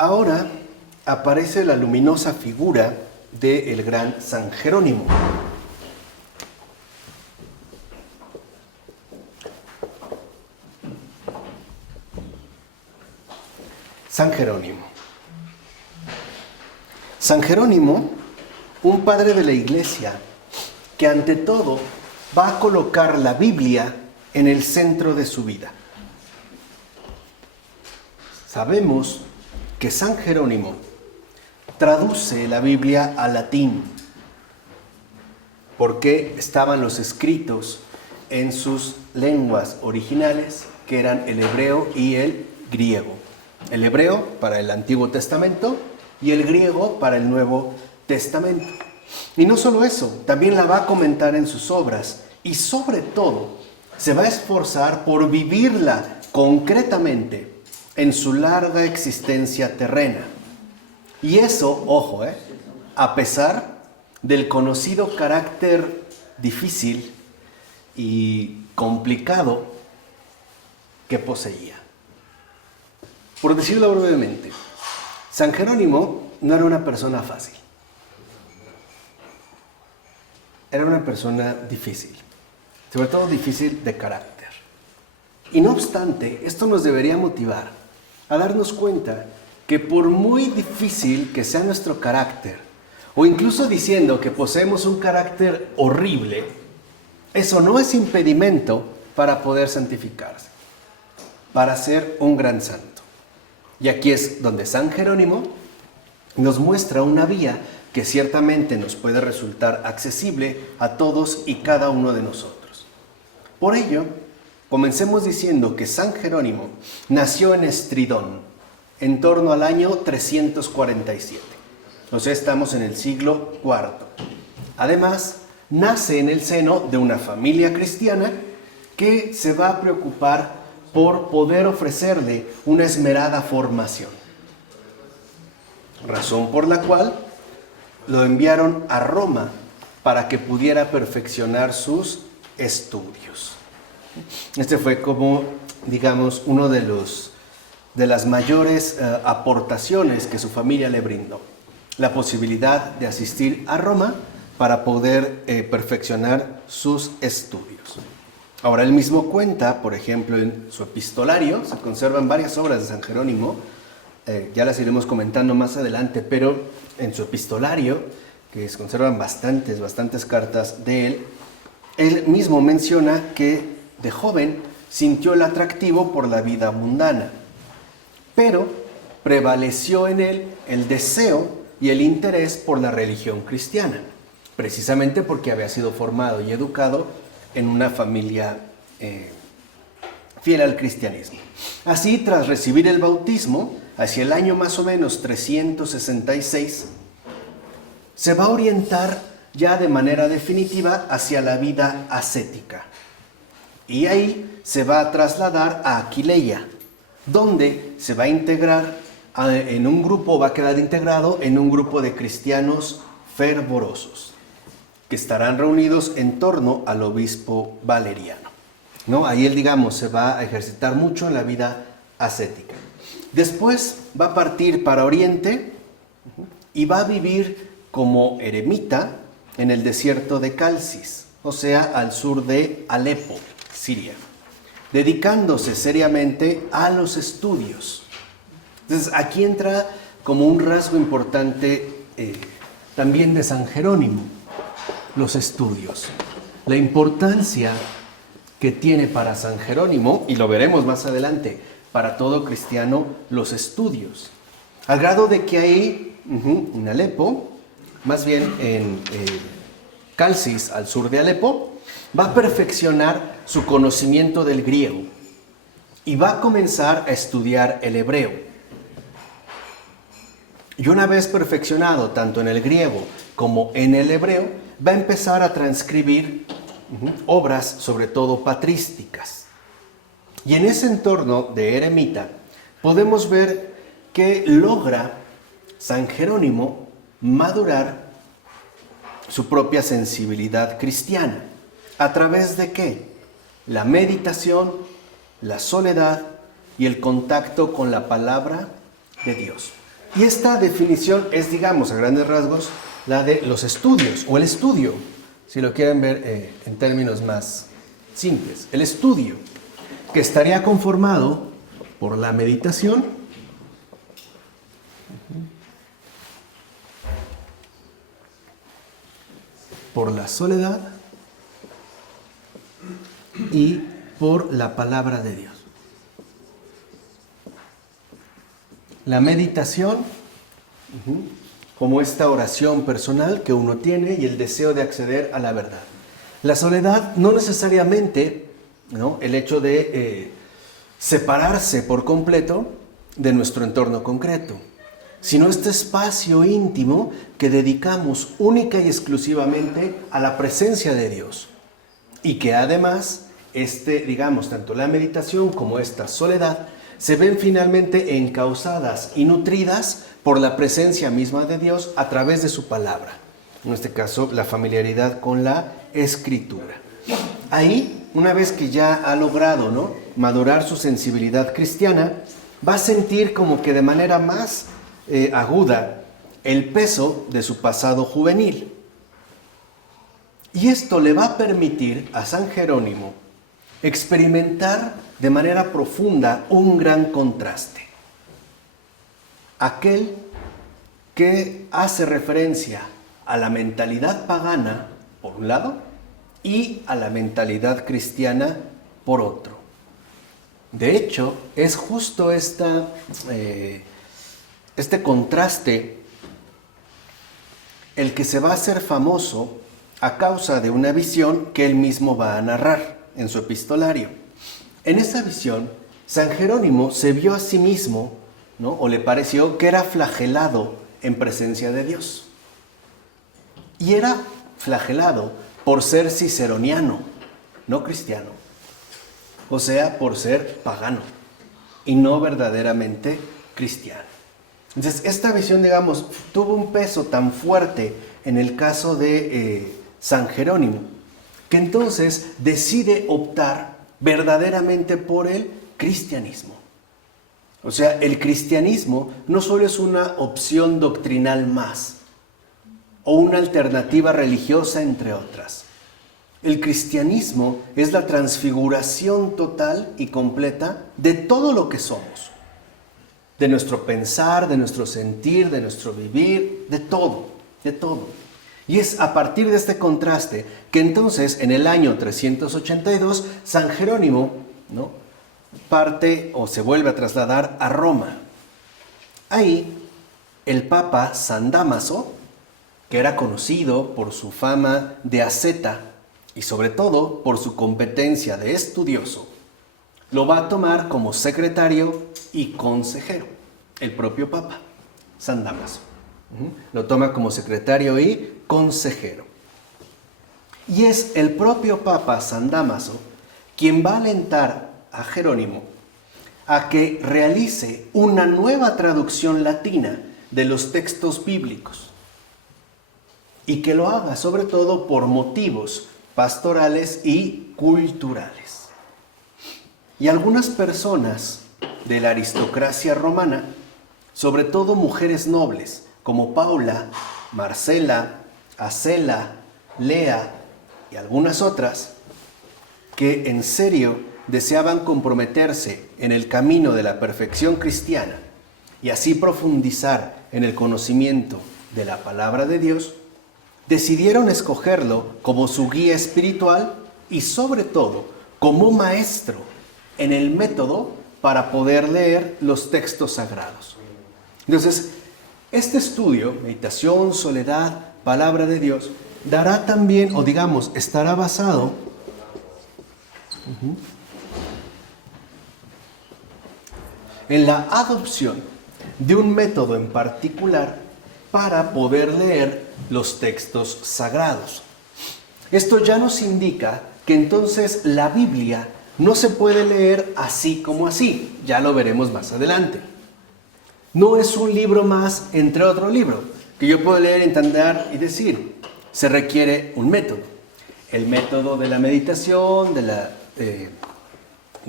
Ahora aparece la luminosa figura del gran San Jerónimo. San Jerónimo. San Jerónimo, un padre de la Iglesia, que ante todo va a colocar la Biblia en el centro de su vida. Sabemos que San Jerónimo traduce la Biblia al latín, porque estaban los escritos en sus lenguas originales, que eran el hebreo y el griego. El hebreo para el Antiguo Testamento y el griego para el Nuevo Testamento. Y no solo eso, también la va a comentar en sus obras y sobre todo se va a esforzar por vivirla concretamente en su larga existencia terrena. Y eso, ojo, a pesar del conocido carácter difícil y complicado que poseía. Por decirlo brevemente, San Jerónimo no era una persona fácil. Era una persona difícil, sobre todo difícil de carácter. Y no obstante, esto nos debería motivar a darnos cuenta que por muy difícil que sea nuestro carácter, o incluso diciendo que poseemos un carácter horrible, eso no es impedimento para poder santificarse, para ser un gran santo. Y aquí es donde San Jerónimo nos muestra una vía que ciertamente nos puede resultar accesible a todos y cada uno de nosotros. Por ello, comencemos diciendo que San Jerónimo nació en Estridón, en torno al año 347. O sea, estamos en el siglo IV. Además, nace en el seno de una familia cristiana que se va a preocupar por poder ofrecerle una esmerada formación. Razón por la cual lo enviaron a Roma para que pudiera perfeccionar sus estudios. Este fue como, digamos, uno de las mayores aportaciones que su familia le brindó. La posibilidad de asistir a Roma para poder perfeccionar sus estudios. Ahora, él mismo cuenta, por ejemplo, en su epistolario, se conservan varias obras de San Jerónimo, ya las iremos comentando más adelante, pero en su epistolario, que se conservan bastantes cartas de él, él mismo menciona que de joven sintió el atractivo por la vida mundana, pero prevaleció en él el deseo y el interés por la religión cristiana, precisamente porque había sido formado y educado en una familia fiel al cristianismo. Así, tras recibir el bautismo, hacia el año más o menos 366, se va a orientar ya de manera definitiva hacia la vida ascética. Y ahí se va a trasladar a Aquileia, donde se va a integrar en un grupo, va a quedar integrado en un grupo de cristianos fervorosos, que estarán reunidos en torno al obispo Valeriano, ¿no? Ahí él, digamos, se va a ejercitar mucho en la vida ascética. Después va a partir para Oriente y va a vivir como eremita en el desierto de Calcis, o sea, al sur de Alepo, Siria, dedicándose seriamente a los estudios. Entonces, aquí entra como un rasgo importante también de San Jerónimo, los estudios. La importancia que tiene para San Jerónimo, y lo veremos más adelante, para todo cristiano, los estudios. Al grado de que ahí, en Alepo, más bien en Calcis, al sur de Alepo, va a perfeccionar su conocimiento del griego y va a comenzar a estudiar el hebreo. Y una vez perfeccionado tanto en el griego como en el hebreo, va a empezar a transcribir obras, sobre todo patrísticas. Y en ese entorno de eremita podemos ver que logra San Jerónimo madurar su propia sensibilidad cristiana. ¿A través de qué? La meditación, la soledad y el contacto con la palabra de Dios. Y esta definición es, digamos, a grandes rasgos, la de los estudios, o el estudio, si lo quieren ver en términos más simples. El estudio, que estaría conformado por la meditación, por la soledad y por la palabra de Dios. La meditación, como esta oración personal que uno tiene y el deseo de acceder a la verdad. La soledad no necesariamente, ¿no?, el hecho de separarse por completo de nuestro entorno concreto, sino este espacio íntimo que dedicamos única y exclusivamente a la presencia de Dios. Y que además, digamos, tanto la meditación como esta soledad se ven finalmente encausadas y nutridas por la presencia misma de Dios a través de su palabra. En este caso, la familiaridad con la Escritura. Ahí, una vez que ya ha logrado, ¿no?, madurar su sensibilidad cristiana, va a sentir como que de manera más aguda el peso de su pasado juvenil. Y esto le va a permitir a San Jerónimo experimentar de manera profunda un gran contraste. Aquel que hace referencia a la mentalidad pagana, por un lado, y a la mentalidad cristiana, por otro. De hecho, es justo este contraste el que se va a hacer famoso a causa de una visión que él mismo va a narrar en su epistolario. En esa visión, San Jerónimo se vio a sí mismo, ¿no?, o le pareció que era flagelado en presencia de Dios. Y era flagelado por ser ciceroniano, no cristiano. O sea, por ser pagano y no verdaderamente cristiano. Entonces, esta visión, digamos, tuvo un peso tan fuerte en el caso de San Jerónimo, que entonces decide optar verdaderamente por el cristianismo. O sea, el cristianismo no solo es una opción doctrinal más, o una alternativa religiosa entre otras. El cristianismo es la transfiguración total y completa de todo lo que somos. De nuestro pensar, de nuestro sentir, de nuestro vivir, de todo, de todo. Y es a partir de este contraste que entonces en el año 382 San Jerónimo, ¿no?, parte o se vuelve a trasladar a Roma. Ahí el Papa San Dámaso, que era conocido por su fama de asceta y sobre todo por su competencia de estudioso, lo va a tomar como secretario y consejero, el propio Papa, San Dámaso. Lo toma como secretario y consejero. Y es el propio Papa San Dámaso quien va a alentar a Jerónimo a que realice una nueva traducción latina de los textos bíblicos y que lo haga sobre todo por motivos pastorales y culturales. Y algunas personas de la aristocracia romana, sobre todo mujeres nobles, como Paula, Marcela, Acela, Lea y algunas otras, que en serio deseaban comprometerse en el camino de la perfección cristiana y así profundizar en el conocimiento de la palabra de Dios, decidieron escogerlo como su guía espiritual y sobre todo como maestro en el método para poder leer los textos sagrados. Entonces, este estudio, meditación, soledad, palabra de Dios, dará también, o digamos, estará basado en la adopción de un método en particular para poder leer los textos sagrados. Esto ya nos indica que entonces la Biblia no se puede leer así como así, ya lo veremos más adelante. No es un libro más entre otro libro, que yo puedo leer, entender y decir. Se requiere un método. El método de la meditación, de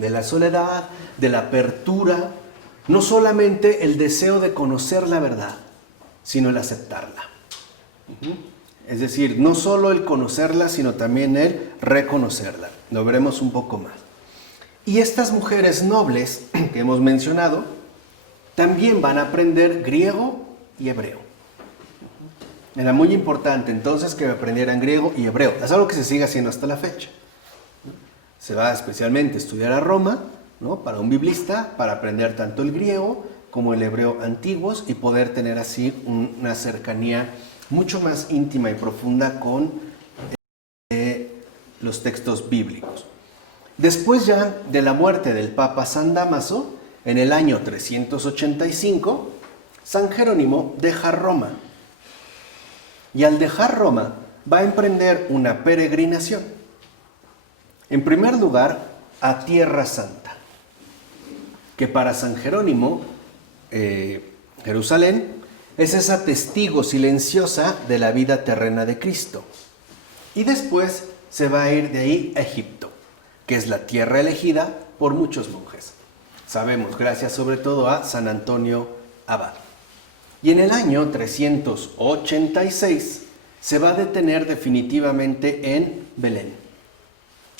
la soledad, de la apertura, no solamente el deseo de conocer la verdad, sino el aceptarla. Es decir, no solo el conocerla, sino también el reconocerla. Lo veremos un poco más. Y estas mujeres nobles que hemos mencionado, también van a aprender griego y hebreo. Era muy importante entonces que aprendieran griego y hebreo. Es algo que se sigue haciendo hasta la fecha. Se va especialmente a estudiar a Roma, ¿no?, para un biblista, para aprender tanto el griego como el hebreo antiguos y poder tener así una cercanía mucho más íntima y profunda con los textos bíblicos. Después ya de la muerte del Papa San Dámaso, en el año 385, San Jerónimo deja Roma. Y al dejar Roma, va a emprender una peregrinación. En primer lugar, a Tierra Santa, que para San Jerónimo, Jerusalén, es esa testigo silenciosa de la vida terrena de Cristo. Y después se va a ir de ahí a Egipto, que es la tierra elegida por muchos monjes. Sabemos, gracias sobre todo a San Antonio Abad. Y en el año 386 se va a detener definitivamente en Belén.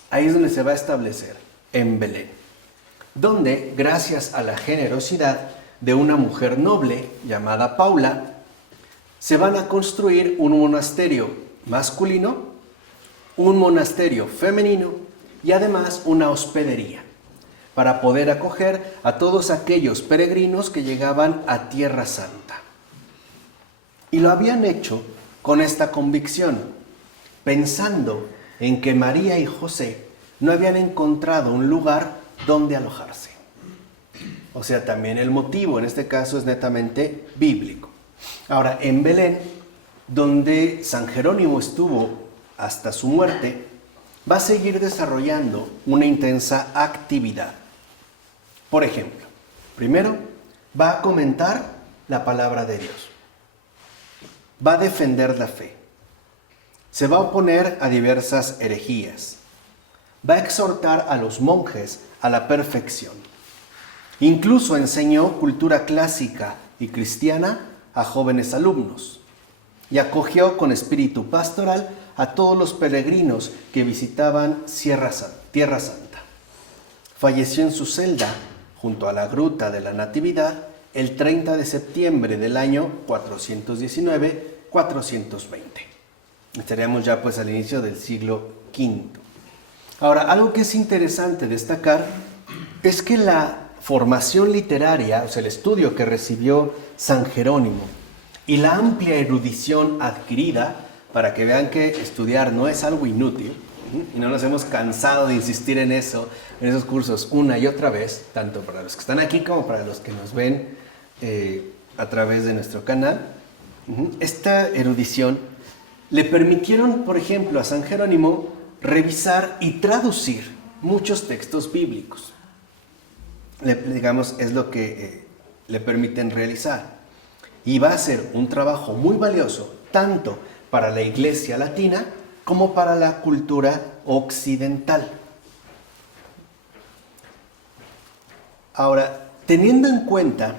Ahí es donde se va a establecer, en Belén, donde, gracias a la generosidad de una mujer noble llamada Paula, se van a construir un monasterio masculino, un monasterio femenino y además una hospedería, para poder acoger a todos aquellos peregrinos que llegaban a Tierra Santa. Y lo habían hecho con esta convicción, pensando en que María y José no habían encontrado un lugar donde alojarse. O sea, también el motivo en este caso es netamente bíblico. Ahora, en Belén, donde San Jerónimo estuvo hasta su muerte, va a seguir desarrollando una intensa actividad. Por ejemplo, primero, va a comentar la palabra de Dios. Va a defender la fe. Se va a oponer a diversas herejías. Va a exhortar a los monjes a la perfección. Incluso enseñó cultura clásica y cristiana a jóvenes alumnos y acogió con espíritu pastoral a todos los peregrinos que visitaban Tierra Santa. Falleció en su celda junto a la Gruta de la Natividad el 30 de septiembre del año 419-420. Estaríamos ya pues al inicio del siglo V. Ahora, algo que es interesante destacar es que la formación literaria, o sea, el estudio que recibió San Jerónimo y la amplia erudición adquirida, para que vean que estudiar no es algo inútil, y no nos hemos cansado de insistir en eso, en esos cursos una y otra vez, tanto para los que están aquí como para los que nos ven a través de nuestro canal. Esta erudición le permitieron, por ejemplo, a San Jerónimo revisar y traducir muchos textos bíblicos. Digamos, es lo que le permiten realizar. Y va a ser un trabajo muy valioso, tanto para la Iglesia latina como para la cultura occidental. Ahora, teniendo en cuenta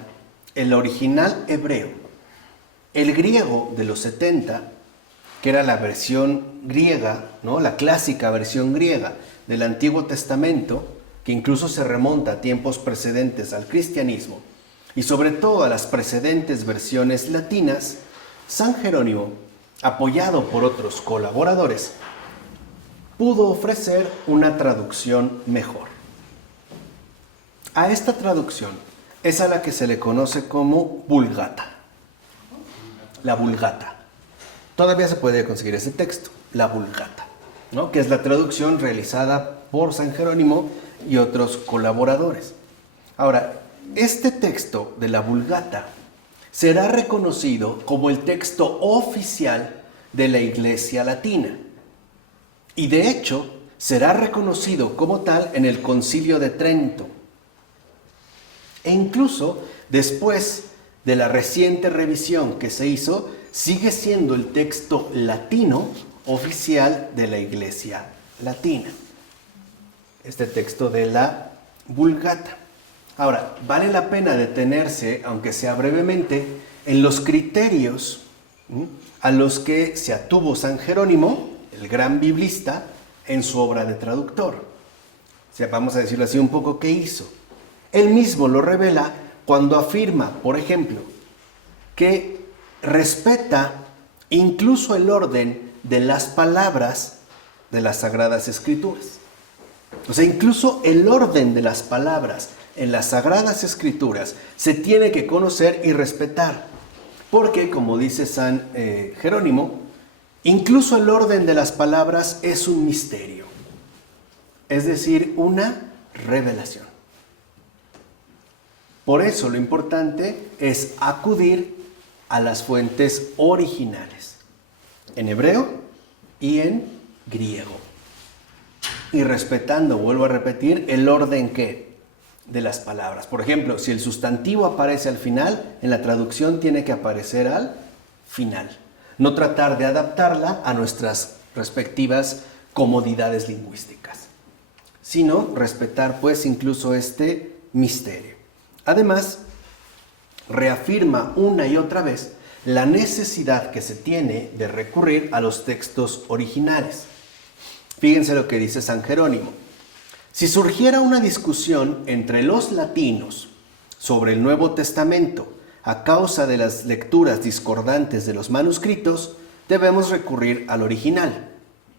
el original hebreo, el griego de los 70, que era la versión griega, ¿no?, la clásica versión griega del Antiguo Testamento, que incluso se remonta a tiempos precedentes al cristianismo, y sobre todo a las precedentes versiones latinas, San Jerónimo, apoyado por otros colaboradores, pudo ofrecer una traducción mejor. A esta traducción es a la que se le conoce como Vulgata. La Vulgata. Todavía se puede conseguir ese texto, la Vulgata, ¿no?, que es la traducción realizada por San Jerónimo y otros colaboradores. Ahora, este texto de la Vulgata será reconocido como el texto oficial de la Iglesia latina. Y de hecho, será reconocido como tal en el Concilio de Trento. E incluso después de la reciente revisión que se hizo, sigue siendo el texto latino oficial de la Iglesia latina. Este texto de la Vulgata. Ahora, vale la pena detenerse, aunque sea brevemente, en los criterios a los que se atuvo San Jerónimo, el gran biblista, en su obra de traductor. O sea, vamos a decirlo así un poco, ¿qué hizo? Él mismo lo revela cuando afirma, por ejemplo, que respeta incluso el orden de las palabras de las Sagradas Escrituras. O sea, incluso el orden de las palabras en las Sagradas Escrituras se tiene que conocer y respetar. Porque, como dice San Jerónimo, incluso el orden de las palabras es un misterio. Es decir, una revelación. Por eso lo importante es acudir a las fuentes originales, en hebreo y en griego. Y respetando, vuelvo a repetir, el orden ¿qué? De las palabras. Por ejemplo, si el sustantivo aparece al final, en la traducción tiene que aparecer al final. No tratar de adaptarla a nuestras respectivas comodidades lingüísticas, sino respetar pues incluso este misterio. Además, reafirma una y otra vez la necesidad que se tiene de recurrir a los textos originales. Fíjense lo que dice San Jerónimo. Si surgiera una discusión entre los latinos sobre el Nuevo Testamento a causa de las lecturas discordantes de los manuscritos, debemos recurrir al original,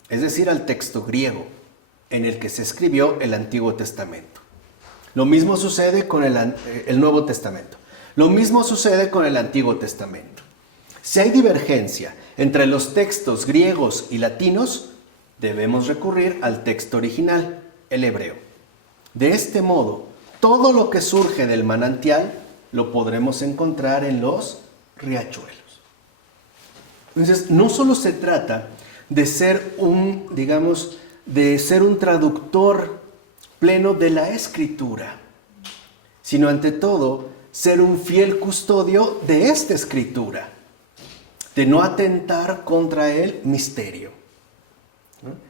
es decir, al texto griego, en el que se escribió el Antiguo Testamento. Lo mismo sucede con el Nuevo Testamento. Lo mismo sucede con el Antiguo Testamento. Si hay divergencia entre los textos griegos y latinos, debemos recurrir al texto original, el hebreo. De este modo, todo lo que surge del manantial lo podremos encontrar en los riachuelos. Entonces, no solo se trata de ser de ser un traductor pleno de la Escritura, sino ante todo ser un fiel custodio de esta Escritura, de no atentar contra el misterio.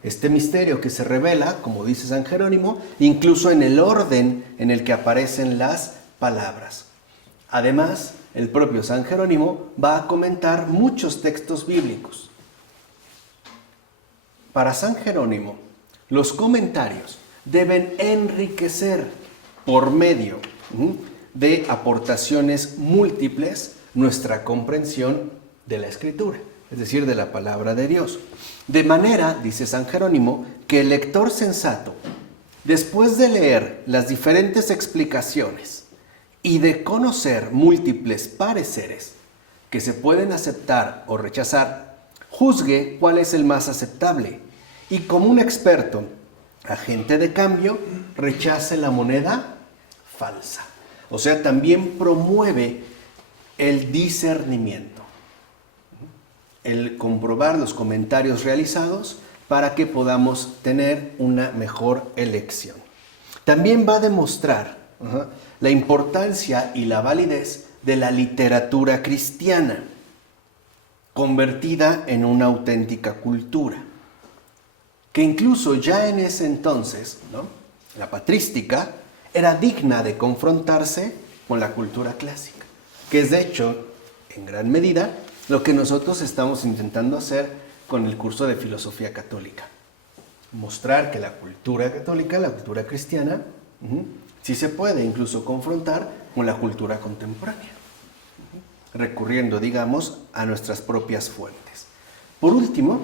Este misterio que se revela, como dice San Jerónimo, incluso en el orden en el que aparecen las palabras. Además, el propio San Jerónimo va a comentar muchos textos bíblicos. Para San Jerónimo, los comentarios deben enriquecer por medio de aportaciones múltiples nuestra comprensión de la Escritura, es decir, de la palabra de Dios. De manera, dice San Jerónimo, que el lector sensato, después de leer las diferentes explicaciones y de conocer múltiples pareceres que se pueden aceptar o rechazar, juzgue cuál es el más aceptable y como un experto, agente de cambio, rechace la moneda falsa. O sea, también promueve el discernimiento, el comprobar los comentarios realizados para que podamos tener una mejor elección. También va a demostrar la importancia y la validez de la literatura cristiana, convertida en una auténtica cultura, que incluso ya en ese entonces, la patrística era digna de confrontarse con la cultura clásica, que es de hecho, en gran medida, lo que nosotros estamos intentando hacer con el curso de filosofía católica. Mostrar que la cultura católica, la cultura cristiana, sí se puede incluso confrontar con la cultura contemporánea, recurriendo, digamos, a nuestras propias fuentes. Por último,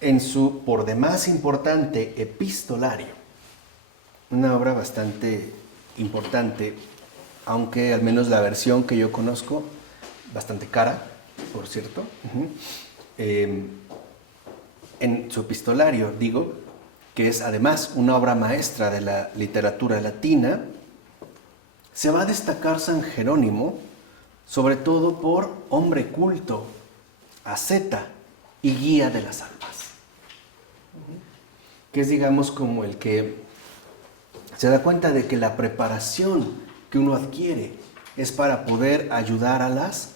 en su por demás importante epistolario, una obra bastante importante, aunque al menos la versión que yo conozco, bastante cara, por cierto. En su epistolario, digo, que es además una obra maestra de la literatura latina, se va a destacar San Jerónimo, sobre todo por hombre culto, asceta y guía de las almas, que es, digamos, como el que se da cuenta de que la preparación que uno adquiere es para poder ayudar a las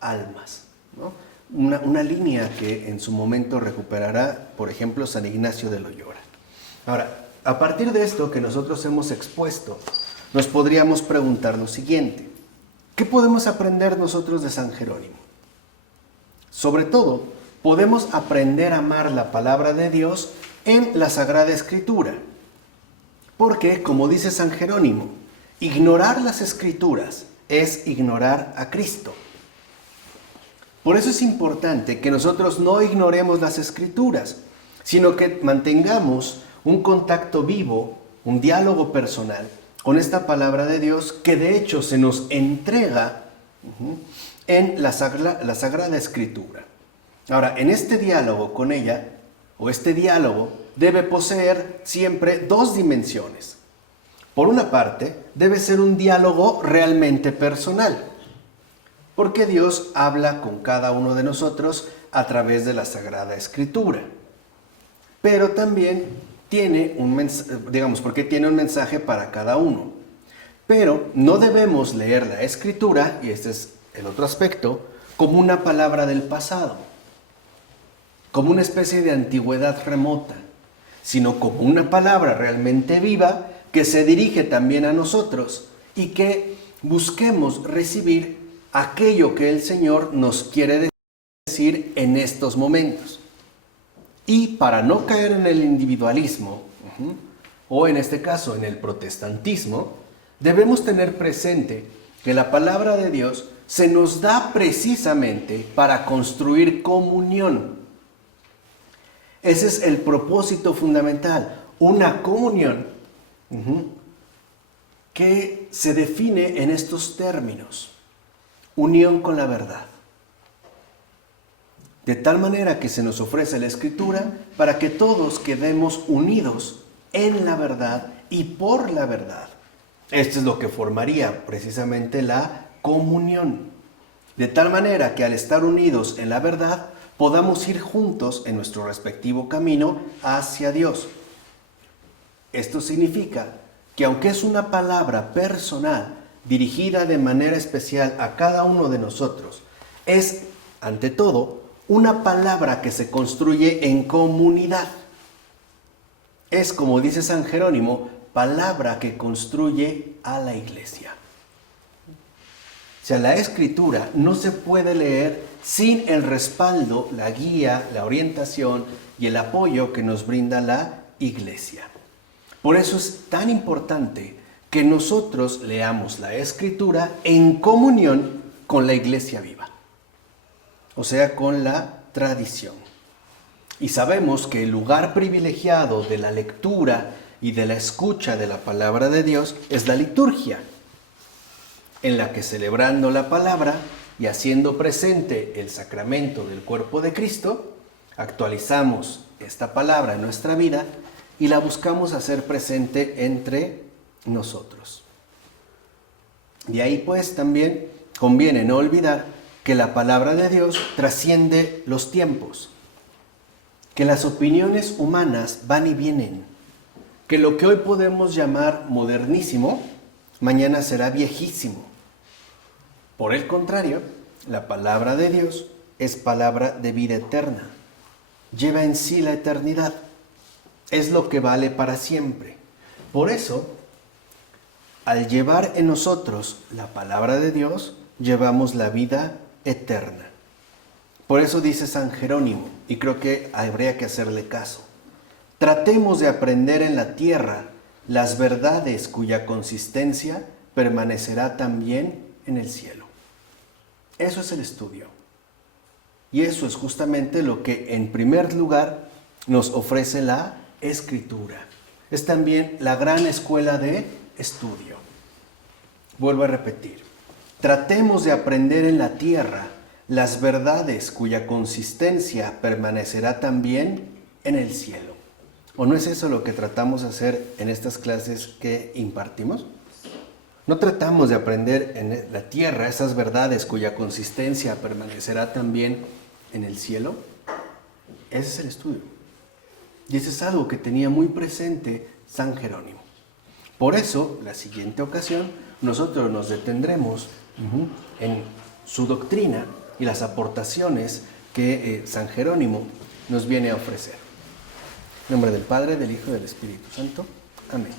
almas, ¿no? Una línea que en su momento recuperará, por ejemplo, San Ignacio de Loyola. Ahora, a partir de esto que nosotros hemos expuesto nos podríamos preguntar lo siguiente: ¿qué podemos aprender nosotros de San Jerónimo? Sobre todo, podemos aprender a amar la palabra de Dios en la Sagrada Escritura. Porque, como dice San Jerónimo, ignorar las Escrituras es ignorar a Cristo. Por eso es importante que nosotros no ignoremos las Escrituras, sino que mantengamos un contacto vivo, un diálogo personal con esta palabra de Dios que de hecho se nos entrega en la Sagrada Escritura. Ahora, en este diálogo con ella, o este diálogo, debe poseer siempre dos dimensiones. Por una parte, debe ser un diálogo realmente personal, porque Dios habla con cada uno de nosotros a través de la Sagrada Escritura. Pero también tiene un mensaje, porque tiene un mensaje para cada uno. Pero no debemos leer la Escritura, y este es el otro aspecto, como una palabra del pasado, como una especie de antigüedad remota, sino como una palabra realmente viva que se dirige también a nosotros y que busquemos recibir aquello que el Señor nos quiere decir en estos momentos. Y para no caer en el individualismo, o en este caso en el protestantismo, debemos tener presente que la palabra de Dios se nos da precisamente para construir comunión. Ese es el propósito fundamental, una comunión que se define en estos términos: unión con la verdad. De tal manera que se nos ofrece la Escritura para que todos quedemos unidos en la verdad y por la verdad. Esto es lo que formaría precisamente la comunión. De tal manera que al estar unidos en la verdad, podamos ir juntos en nuestro respectivo camino hacia Dios. Esto significa que aunque es una palabra personal, dirigida de manera especial a cada uno de nosotros, es, ante todo, una palabra que se construye en comunidad. Es, como dice San Jerónimo, palabra que construye a la iglesia. O sea, la Escritura no se puede leer sin el respaldo, la guía, la orientación y el apoyo que nos brinda la iglesia. Por eso es tan importante que nosotros leamos la Escritura en comunión con la iglesia viva, o sea, con la tradición. Y sabemos que el lugar privilegiado de la lectura y de la escucha de la palabra de Dios es la liturgia, en la que, celebrando la palabra y haciendo presente el sacramento del cuerpo de Cristo, actualizamos esta palabra en nuestra vida y la buscamos hacer presente entre nosotros. De ahí pues también conviene no olvidar que la palabra de Dios trasciende los tiempos, que las opiniones humanas van y vienen, que lo que hoy podemos llamar modernísimo, mañana será viejísimo. Por el contrario, la palabra de Dios es palabra de vida eterna, lleva en sí la eternidad, es lo que vale para siempre. Por eso, al llevar en nosotros la palabra de Dios, llevamos la vida eterna. Por eso dice San Jerónimo, y creo que habría que hacerle caso: tratemos de aprender en la tierra las verdades cuya consistencia permanecerá también en el cielo. Eso es el estudio. Y eso es justamente lo que en primer lugar nos ofrece la Escritura. Es también la gran escuela de estudio. Vuelvo a repetir: tratemos de aprender en la tierra las verdades cuya consistencia permanecerá también en el cielo. ¿O no es eso lo que tratamos de hacer en estas clases que impartimos? ¿No tratamos de aprender en la tierra esas verdades cuya consistencia permanecerá también en el cielo? Ese es el estudio. Y eso es algo que tenía muy presente San Jerónimo. Por eso, la siguiente ocasión, nosotros nos detendremos en su doctrina y las aportaciones que San Jerónimo nos viene a ofrecer. En nombre del Padre, del Hijo y del Espíritu Santo. Amén.